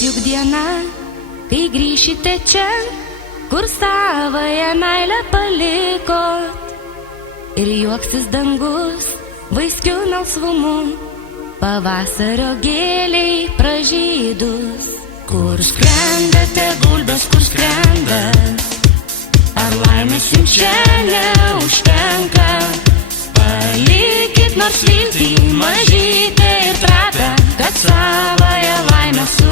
juk diena, kai grįšite čia, kur savąją meilę palikot. Ir juoksis dangus vaiskiu melsvumu, pavasario gėliai pražydus. Kur skrendate, gulbės, kur skrendat? Ar laimės jums čia neužtenka? Palikit nors viltį mažytę ir trapę, kad savąją laimę su